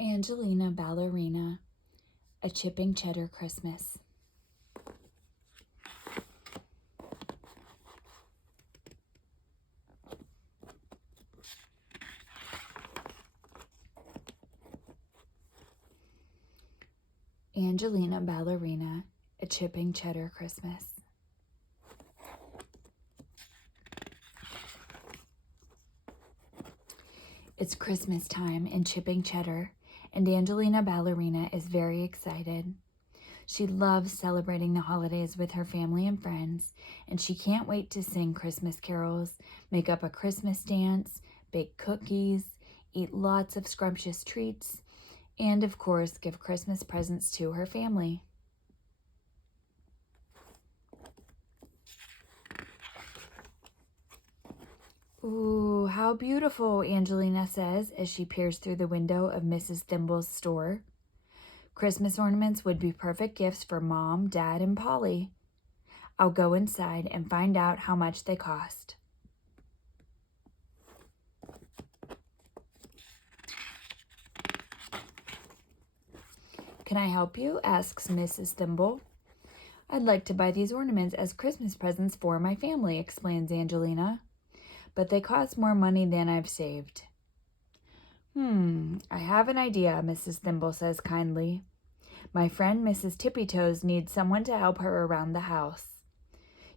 Angelina Ballerina, A Chipping Cheddar Christmas. Angelina Ballerina, A Chipping Cheddar Christmas. It's Christmas time in Chipping Cheddar, and Angelina Ballerina is very excited. She loves celebrating the holidays with her family and friends, and she can't wait to sing Christmas carols, make up a Christmas dance, bake cookies, eat lots of scrumptious treats, and of course give Christmas presents to her family. Ooh, how beautiful, Angelina says as she peers through the window of Mrs. Thimble's store. Christmas ornaments would be perfect gifts for Mom, Dad, and Polly. I'll go inside and find out how much they cost. Can I help you? Asks Mrs. Thimble. I'd like to buy these ornaments as Christmas presents for my family, explains Angelina. But they cost more money than I've saved. I have an idea, Mrs. Thimble says kindly. My friend Mrs. Tippy Toes needs someone to help her around the house.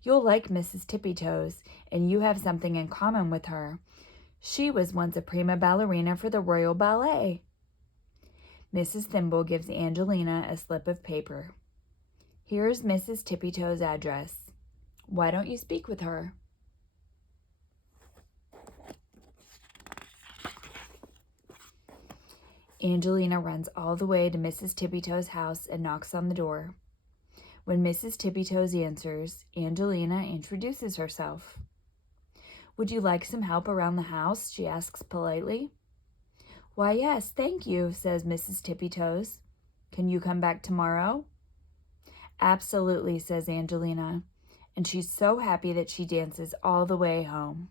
You'll like Mrs. Tippy Toes, and you have something in common with her. She was once a prima ballerina for the Royal Ballet. Mrs. Thimble gives Angelina a slip of paper. Here's Mrs. Tippy Toes' address. Why don't you speak with her? Angelina runs all the way to Mrs. Tippy Toes' house and knocks on the door. When Mrs. Tippy Toes answers, Angelina introduces herself. Would you like some help around the house? She asks politely. Why, yes, thank you, says Mrs. Tippy Toes. Can you come back tomorrow? Absolutely, says Angelina, and she's so happy that she dances all the way home.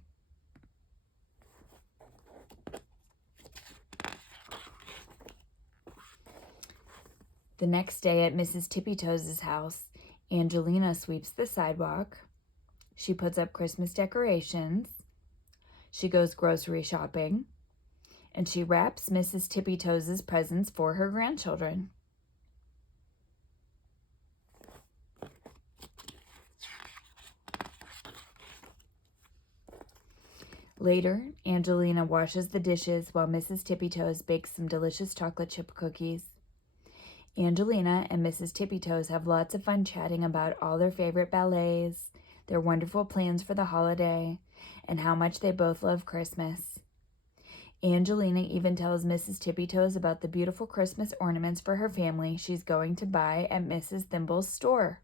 The next day at Mrs. Tippy Toes' house, Angelina sweeps the sidewalk. She puts up Christmas decorations. She goes grocery shopping. And she wraps Mrs. Tippy Toes' presents for her grandchildren. Later, Angelina washes the dishes while Mrs. Tippy Toes bakes some delicious chocolate chip cookies. Angelina and Mrs. Tippy Toes have lots of fun chatting about all their favorite ballets, their wonderful plans for the holiday, and how much they both love Christmas. Angelina even tells Mrs. Tippy Toes about the beautiful Christmas ornaments for her family she's going to buy at Mrs. Thimble's store.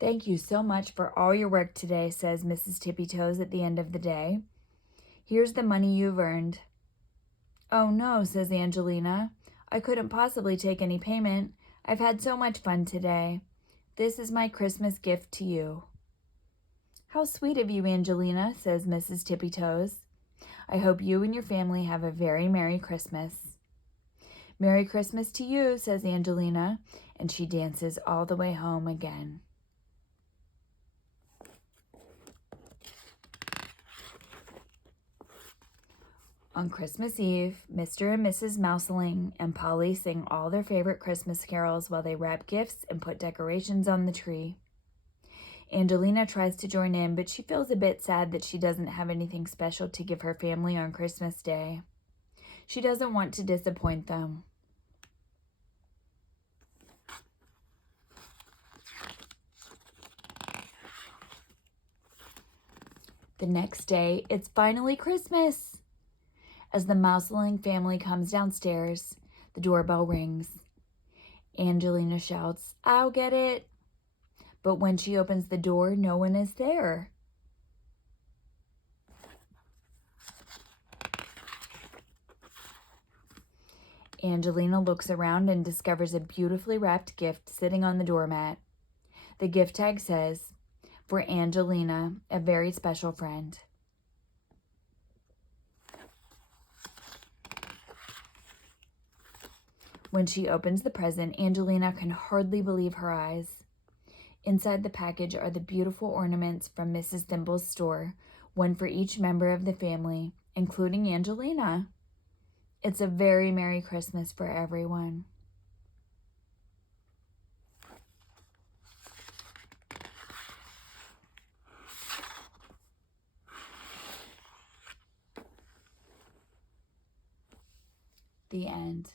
Thank you so much for all your work today, says Mrs. Tippy Toes at the end of the day. Here's the money you've earned. Oh no, says Angelina. I couldn't possibly take any payment. I've had so much fun today. This is my Christmas gift to you. How sweet of you, Angelina, says Mrs. Tippy Toes. I hope you and your family have a very Merry Christmas. Merry Christmas to you, says Angelina, and she dances all the way home again. On Christmas Eve, Mr. and Mrs. Mouseling and Polly sing all their favorite Christmas carols while they wrap gifts and put decorations on the tree. Angelina tries to join in, but she feels a bit sad that she doesn't have anything special to give her family on Christmas Day. She doesn't want to disappoint them. The next day, it's finally Christmas. As the Mouseling family comes downstairs, the doorbell rings. Angelina shouts, I'll get it. But when she opens the door, no one is there. Angelina looks around and discovers a beautifully wrapped gift sitting on the doormat. The gift tag says, for Angelina, a very special friend. When she opens the present, Angelina can hardly believe her eyes. Inside the package are the beautiful ornaments from Mrs. Thimble's store, one for each member of the family, including Angelina. It's a very Merry Christmas for everyone. The end.